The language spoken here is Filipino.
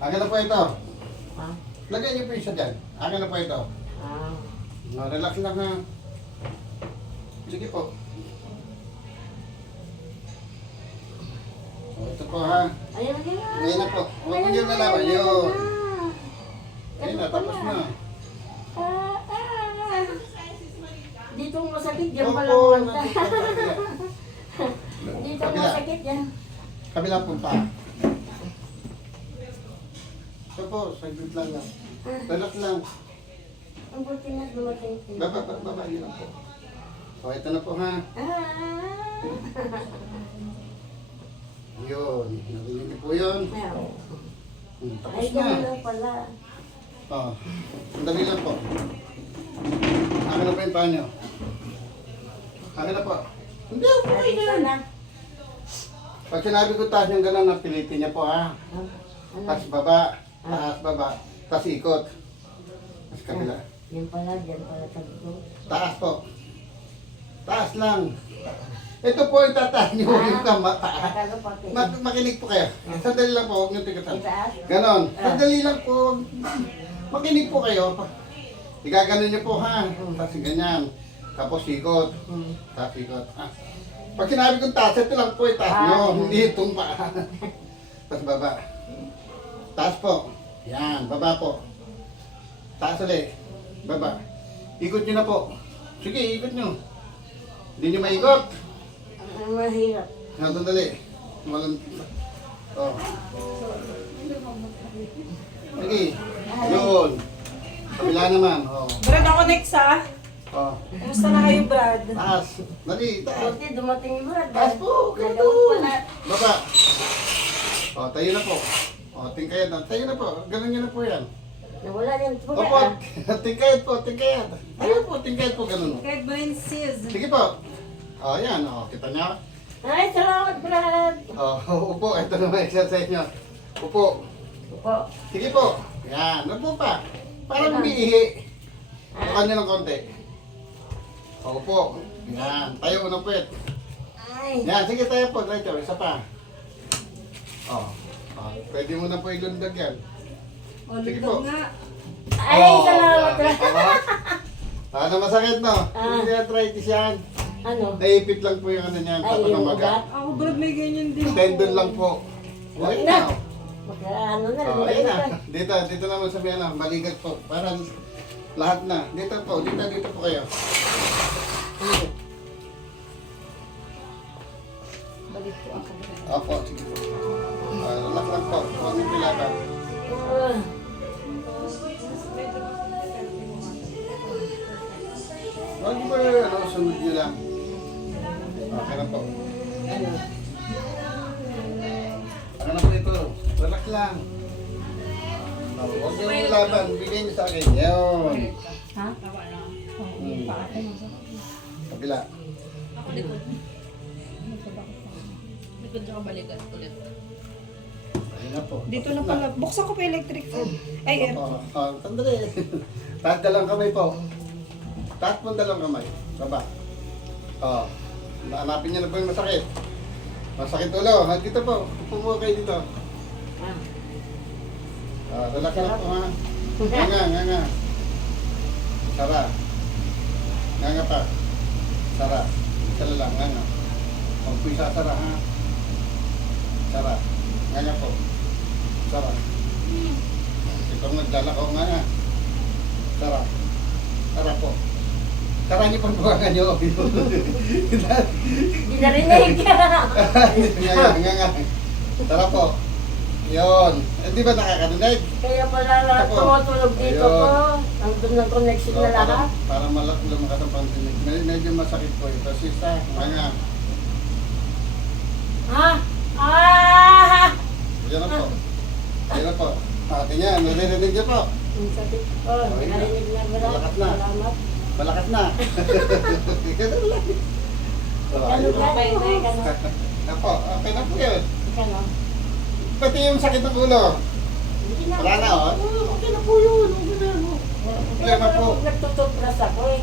Akin na po ito. Ha? Lagyan niyo po isa dyan. Akin na po ito. Ah. Relax lang ha. Sige po. Ito po ha. Ayan na. Ngayon na po. Huwag niyo nalaman. Yun. Ayun na, tapos na. Dito masakit, dyan Opo, pala kumanta. nandito po kabila. Dito Kabila. masakit, dyan. Kabila po pa. Ito po, saglit lang lang. Relax lang. Ang buti na dumating. Baba, yun lang po. O, ito na po ha. Yun. Narinig niyo po yun. Tapos Ay, na. gano'n lang pala. Oh, sandali lang po. Akin na po yung panyo. Akin na po. Hindi, okay Ay, na. ito na. Pag sinabi ko taas yung gano'n, napilitin niya po ha. Ano? Taas baba, taas ikot. Taas kabila. Yan pala, dyan pala sabi ko. Taas po. Taas lang. Ito po yung tataas niyo yung kama. Akala pati. Makinig po kayo. Sandali lang po, huwag niyo tigatan. Itaas? Ganon. Sandali lang po. Makinig po kayo. Igaganon niyo po ha. Tapos ganyan. Tapos ikot. Tapos ikot. Pag sinabi kong taas, ito lang po yung taas nyo. Hindi itong pa. Tapos baba. Taas po. Yan. Baba po. Taas ulit. Baba. Ikot nyo na po. Sige, ikot nyo. Hindi nyo maikot. Ang mahirap. Sandali. Walang... Oh. Sige. Yun. Kabila naman. Oh. Brad, ako next ha. Oh. Kumusta na kayo, Brad? Taas. Dali. Taas. Buti dumating yung brad. Taas po. Ganito. Nagawin pala. Baba. Oh, tayo na po. Oh, tingkayad na. Tayo na po. Ganun nyo na po yan. Nawala yung tuga. Opo. Tingkayad po. Tingkayad. Ayun po. Tingkayad po. Ganun. Kahit ba yung sis? Sige po. Oh, yan. Oh, kita niya. Ay, salamat brad. Oh, upo. Ito naman exercise nyo. Upo. Opo. Sige po. Yan. Upo pa. Parang umiihi. Tukan nyo ng konti. Oh, upo. Yan. Tayo unang puwet. Ay. Yan. Sige tayo po. Diretso. Isa pa. Oh. Oh. Pwede mo na po ilundag yan. O, Sige lugtog po. nga. Ay, salamat brad. Ano masakit no? Hindi arthritis yan. Ano? Naipit lang po yung ano niyan. Ay, Tapos yung ng maga. ugat? Ako, Brad, may ganyan din. Tendon lang po. Okay na. Ano na, Oh, ayun na. lumalik Dito naman sa ano, balikat po. Para lahat na. Dito po, dito po kayo. Balik po ako. Opo, sige po. Relax lang po. Huwag yung pilaban. Huwag mo sunod nyo lang. Okay na po. Ano na po ito? Relax lang. Huwag yung laban. Bigay niyo sa akin. Yun. Ha? Kabila. Ako likod. Likod na balikan ulit. Ayun na po. Dito na pala. Buksan ko pa electric fan. Ay, Sandali. Taas dalawang kamay po. Taas po dalawang kamay. Baba. Hanapin niyo na po yung masakit. Masakit ulo. Dito po. Pumuha kayo dito. Relax lang po ha. Nga. Sara. Nga pa. Sara. Isa lang. Nga. Huwag po isasara ha. Sara. Nga po. Sara. Ito naglalakaw nga. Sara. Sara po. Sara niyo pang buwangan niyo. Hindi narinig. Nga. Sara po. Yun. Di ba nakakadinig? Kaya pala lahat tumutulog dito Ayun. po. Nandun ng connection na lahat. Para lumakas ang pantinig. Medyo masakit po ito. Sista, nga. Yan na po. Yan na po. Niya, narinig niyo po. Ang sakit po. Narinig na ba? Malakas na. Salamat. Malakas na. Ganun lang. Ganun lang. Ganun. Apo, okay na po yun. Ganun. Pati yung sakit ng ulo. Wala na, oh. Okay na po yun. Okay na po. Problema po. Nagtutupras ako eh.